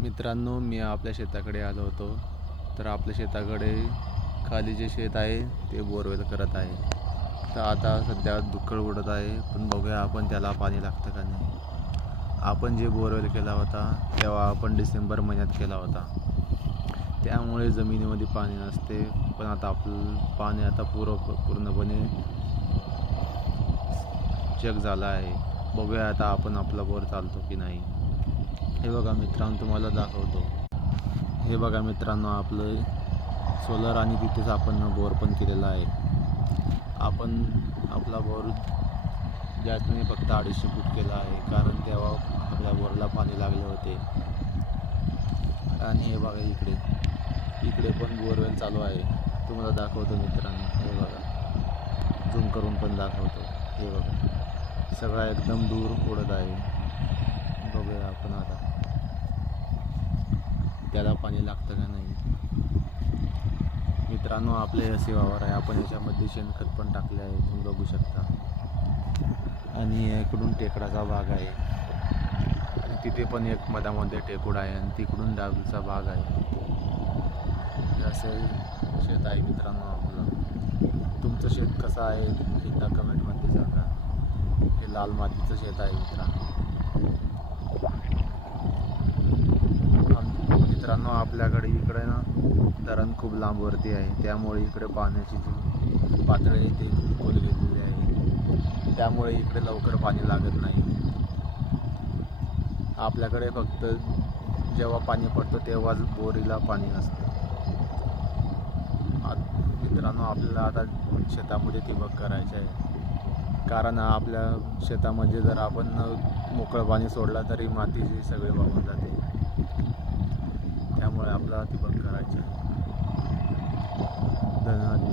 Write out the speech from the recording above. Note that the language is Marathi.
मित्रांनो, मी आपल्या शेताकडे आलो होतो. तर आपल्या शेताकडे खाली जे शेत आहे ते बोरवेल करत आहे. तर आता सध्या दुष्काळ उडत आहे, पण बघूया आपण त्याला पाणी लागतं का नाही. आपण जे बोरवेल केला होता तेव्हा आपण डिसेंबर महिन्यात केला होता, त्यामुळे जमिनीमध्ये पाणी नसते. पण आता आपलं पाणी आता पूर्णपणे चेक झालं आहे. बघूया आता आपण आपला बोर चालतो की नाही. हे बघा मित्रांनो, तुम्हाला दाखवतो. हे बघा मित्रांनो, आपलं सोलर आणि तिथेच आपण बोर पण केलेला आहे. आपण आपला बोर जास्त नाही, फक्त 250 फूट केला आहे, कारण तेव्हा आपल्या बोरला पाणी लागले होते. आणि हे बघा इकडे पण बोरवेल चालू आहे. तुम्हाला दाखवतो मित्रांनो. हे बघा, झूम करून पण दाखवतो. हे बघा, सगळा एकदम दूर उडत आहे. बघूया आपण आता त्याला पाणी लागतं का नाही. मित्रांनो, आपले असे वावर आहे. आपण याच्यामध्ये शेणखत पण टाकले आहे, तुम्ही बघू शकता. आणि इकडून टेकडाचा भाग आहे, आणि तिथे पण एक मधामध्ये टेकूड आहे, आणि तिकडून डाबचा भाग आहे. असं शेत आहे मित्रांनो आपलं. तुमचं शेत कसं आहे एकदा कमेंटमध्ये सांगा. हे लाल मातीचं शेत आहे मित्रांनो. मित्रांनो, आपल्याकडे इकडे ना धरण खूप लांबवरती आहे, त्यामुळे इकडे पाण्याची जी पातळी आहे ते खूप खोल गेलेली आहे. त्यामुळे इकडे लवकर पाणी लागत नाही. आपल्याकडे फक्त जेव्हा पाणी पडतं तेव्हाच बोरीला पाणी नसतं. मित्रांनो, आपल्याला आता शेतामध्ये ठिबक करायचे आहे, कारण आपल्या शेतामध्ये जर आपण मोकळं पाणी सोडला तरी मातीची सगळे वाहून जाते. त्यामुळे आपल्याला ठिबक करायचे आहे. धन्यवाद.